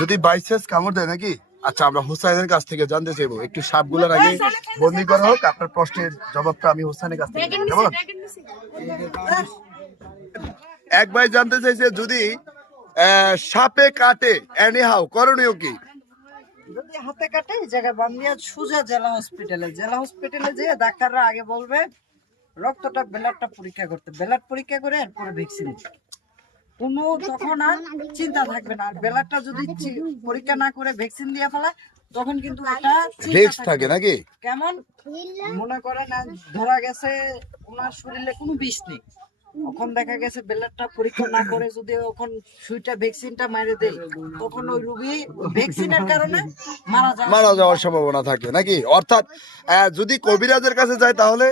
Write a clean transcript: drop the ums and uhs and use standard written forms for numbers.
যদি by chance কামড় দেয় নাকি? আচ্ছা, আমরা হোসাইনের কাছ থেকে জানতে চাইবো, একটু সাপগুলোর আগে বন্দি করা হোক, আপনার প্রশ্নের জবাবটা আমি হোসাইনের কাছ থেকে নেব, কেমন? এক ভাই জানতে চাইছে, যদি সাপে কাটে এনি হাউ করণীয় কি? যদি হাতে কাটে এই জায়গায় বান্ধিয়া সোজা জেলা হসপিটালে যেয়ে ডাক্তাররা আগে বলবে রক্তটা ব্লাডটা পরীক্ষা করতে, ব্লাড পরীক্ষা করে এরপরে ভ্যাকসিন। কোনো তখন আর চিন্তা থাকবে না। আর ব্লাডটা যদি পরীক্ষা না করে ভ্যাকসিন দিয়ে ফেলা, তখন কিন্তু এটা রিস্ক থাকে নাকি? কেমন মনে করেন ধরা গেছে ওনার শরীরে কোনো বিষ নেই, তখন দেখা গেছে ব্লাডটা পরীক্ষা না করে যদি ওখান সুইটা ভ্যাকসিনটা মারে দেয়, তখন ওই রোগী ভ্যাকসিনের কারণে মারা যাওয়ার সম্ভাবনা থাকে নাকি? অর্থাৎ যদি কবিরাজের কাছে যায় তাহলে